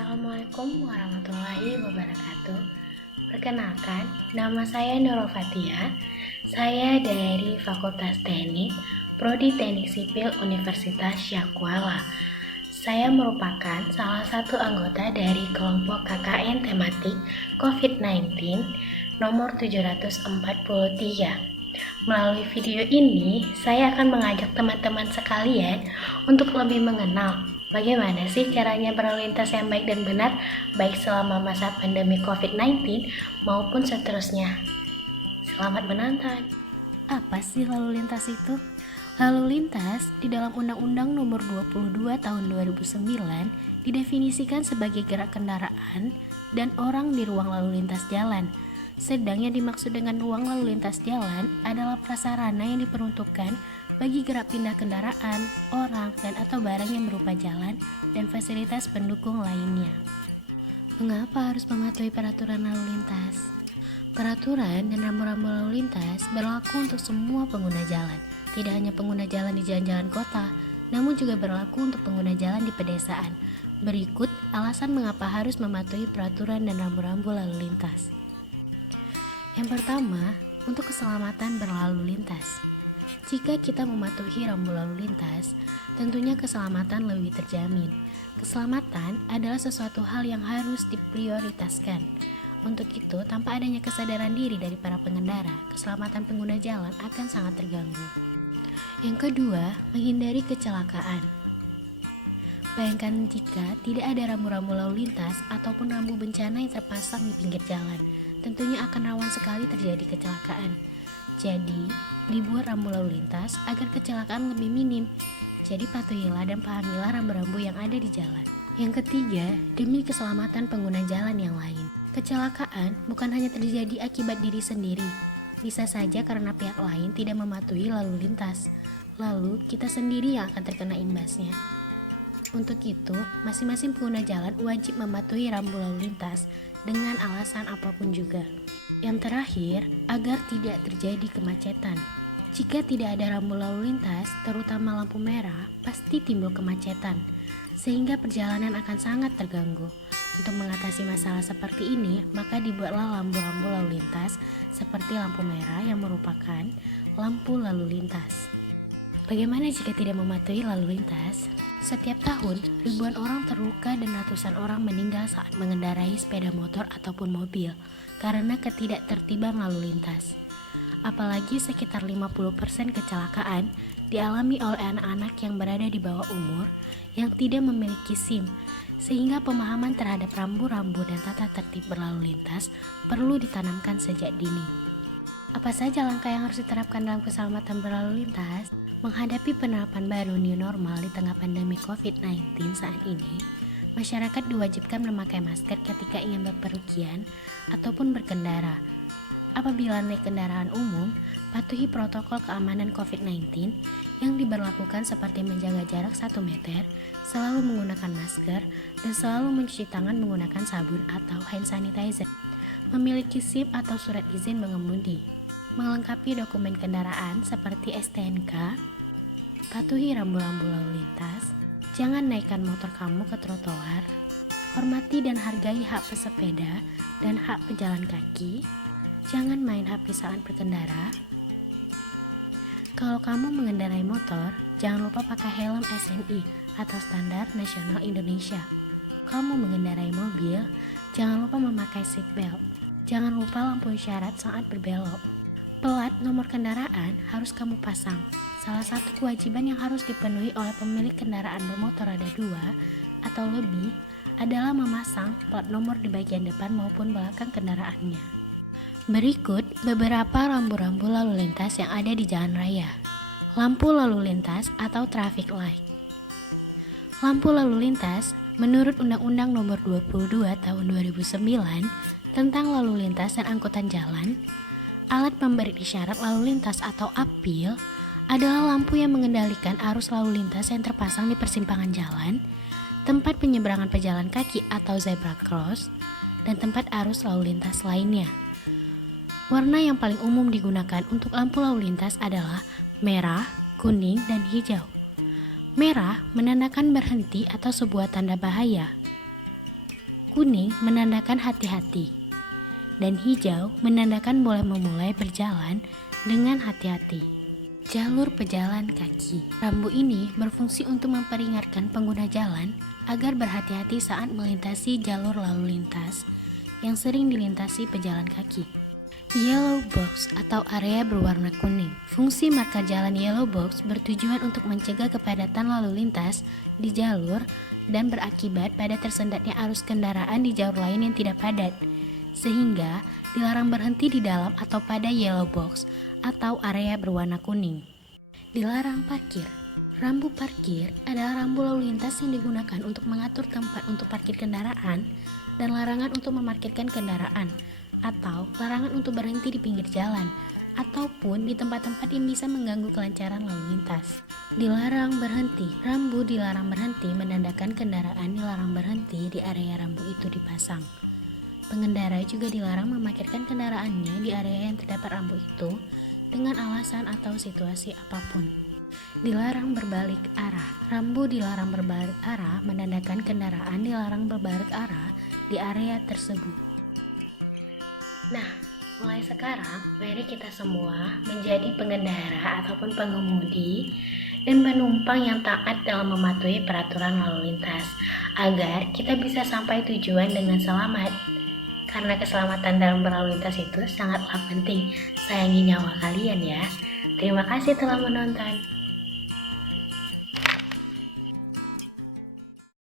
Assalamualaikum warahmatullahi wabarakatuh. Perkenalkan, nama saya Nurul Fatia. Saya dari Fakultas Teknik, Prodi Teknik Sipil Universitas Syakuala. Saya merupakan salah satu anggota dari kelompok KKN tematik COVID-19 nomor 743. Melalui video ini, saya akan mengajak teman-teman sekalian untuk lebih mengenal bagaimana sih caranya berlalu lintas yang baik dan benar, baik selama masa pandemi COVID-19 maupun seterusnya. Selamat menonton. Apa sih lalu lintas itu? Lalu lintas di dalam Undang-Undang Nomor 22 Tahun 2009 didefinisikan sebagai gerak kendaraan dan orang di ruang lalu lintas jalan. Sedang yang dimaksud dengan ruang lalu lintas jalan adalah prasarana yang diperuntukkan bagi gerak pindah kendaraan, orang, dan atau barang yang berupa jalan dan fasilitas pendukung lainnya. Mengapa harus mematuhi peraturan lalu lintas? Peraturan dan rambu-rambu lalu lintas berlaku untuk semua pengguna jalan, tidak hanya pengguna jalan di jalan-jalan kota, namun juga berlaku untuk pengguna jalan di pedesaan. Berikut alasan mengapa harus mematuhi peraturan dan rambu-rambu lalu lintas. Yang pertama, untuk keselamatan berlalu lintas. Jika kita mematuhi rambu lalu lintas, tentunya keselamatan lebih terjamin. Keselamatan adalah sesuatu hal yang harus diprioritaskan. Untuk itu, tanpa adanya kesadaran diri dari para pengendara, keselamatan pengguna jalan akan sangat terganggu. Yang kedua, menghindari kecelakaan. Bayangkan jika tidak ada rambu-rambu lalu lintas ataupun rambu bencana yang terpasang di pinggir jalan, tentunya akan rawan sekali terjadi kecelakaan. Jadi, dibuat rambu lalu lintas agar kecelakaan lebih minim. Jadi patuhilah dan pahamilah rambu-rambu yang ada di jalan. Yang ketiga, demi keselamatan pengguna jalan yang lain. Kecelakaan bukan hanya terjadi akibat diri sendiri, bisa saja karena pihak lain tidak mematuhi lalu lintas. Lalu kita sendiri yang akan terkena imbasnya. Untuk itu, masing-masing pengguna jalan wajib mematuhi rambu lalu lintas dengan alasan apapun juga. Yang terakhir, agar tidak terjadi kemacetan. Jika tidak ada rambu lalu lintas, terutama lampu merah, pasti timbul kemacetan, sehingga perjalanan akan sangat terganggu. Untuk mengatasi masalah seperti ini, maka dibuatlah lampu-lampu lalu lintas seperti lampu merah yang merupakan lampu lalu lintas. Bagaimana jika tidak mematuhi lalu lintas? Setiap tahun, ribuan orang terluka dan ratusan orang meninggal saat mengendarai sepeda motor ataupun mobil karena ketidaktertiban lalu lintas. Apalagi sekitar 50% kecelakaan dialami oleh anak-anak yang berada di bawah umur yang tidak memiliki SIM, sehingga pemahaman terhadap rambu-rambu dan tata tertib berlalu lintas perlu ditanamkan sejak dini. Apa saja langkah yang harus diterapkan dalam keselamatan berlalu lintas? Menghadapi penerapan baru new normal di tengah pandemi COVID-19 saat ini, masyarakat diwajibkan memakai masker ketika ingin bepergian ataupun berkendara. Apabila naik kendaraan umum, patuhi protokol keamanan COVID-19 yang diberlakukan seperti menjaga jarak 1 meter, selalu menggunakan masker, dan selalu mencuci tangan menggunakan sabun atau hand sanitizer. Memiliki SIM atau surat izin mengemudi. Melengkapi dokumen kendaraan seperti STNK, patuhi rambu-rambu lalu lintas, jangan naikkan motor kamu ke trotoar, hormati dan hargai hak pesepeda dan hak pejalan kaki, jangan main HP saat berkendara. Kalau kamu mengendarai motor, jangan lupa pakai helm SNI atau Standar Nasional Indonesia. Kamu mengendarai mobil, jangan lupa memakai seatbelt. Jangan lupa lampu isyarat saat berbelok. Plat nomor kendaraan harus kamu pasang. Salah satu kewajiban yang harus dipenuhi oleh pemilik kendaraan bermotor roda 2 atau lebih adalah memasang plat nomor di bagian depan maupun belakang kendaraannya. Berikut beberapa rambu-rambu lalu lintas yang ada di jalan raya. Lampu lalu lintas atau traffic light. Lampu lalu lintas menurut Undang-Undang Nomor 22 Tahun 2009 tentang lalu lintas dan angkutan jalan, alat pemberi isyarat lalu lintas atau APIL adalah lampu yang mengendalikan arus lalu lintas yang terpasang di persimpangan jalan, tempat penyeberangan pejalan kaki atau zebra cross, dan tempat arus lalu lintas lainnya. Warna yang paling umum digunakan untuk lampu lalu lintas adalah merah, kuning, dan hijau. Merah menandakan berhenti atau sebuah tanda bahaya. Kuning menandakan hati-hati, dan hijau menandakan boleh memulai berjalan dengan hati-hati. Jalur pejalan kaki. Rambu ini berfungsi untuk memperingatkan pengguna jalan agar berhati-hati saat melintasi jalur lalu lintas yang sering dilintasi pejalan kaki. Yellow box atau area berwarna kuning. Fungsi marka jalan yellow box bertujuan untuk mencegah kepadatan lalu lintas di jalur dan berakibat pada tersendatnya arus kendaraan di jalur lain yang tidak padat, sehingga dilarang berhenti di dalam atau pada yellow box atau area berwarna kuning. Dilarang parkir. Rambu parkir adalah rambu lalu lintas yang digunakan untuk mengatur tempat untuk parkir kendaraan dan larangan untuk memarkirkan kendaraan, atau larangan untuk berhenti di pinggir jalan ataupun di tempat-tempat yang bisa mengganggu kelancaran lalu lintas. Dilarang berhenti. Rambu dilarang berhenti menandakan kendaraan dilarang berhenti di area rambu itu dipasang. Pengendara juga dilarang memarkirkan kendaraannya di area yang terdapat rambu itu dengan alasan atau situasi apapun. Dilarang berbalik arah. Rambu dilarang berbalik arah menandakan kendaraan dilarang berbalik arah di area tersebut. Nah, mulai sekarang mari kita semua menjadi pengendara ataupun pengemudi dan penumpang yang taat dalam mematuhi peraturan lalu lintas agar kita bisa sampai tujuan dengan selamat. Karena keselamatan dalam berlalu lintas itu sangatlah penting. Sayangi nyawa kalian ya. Terima kasih telah menonton.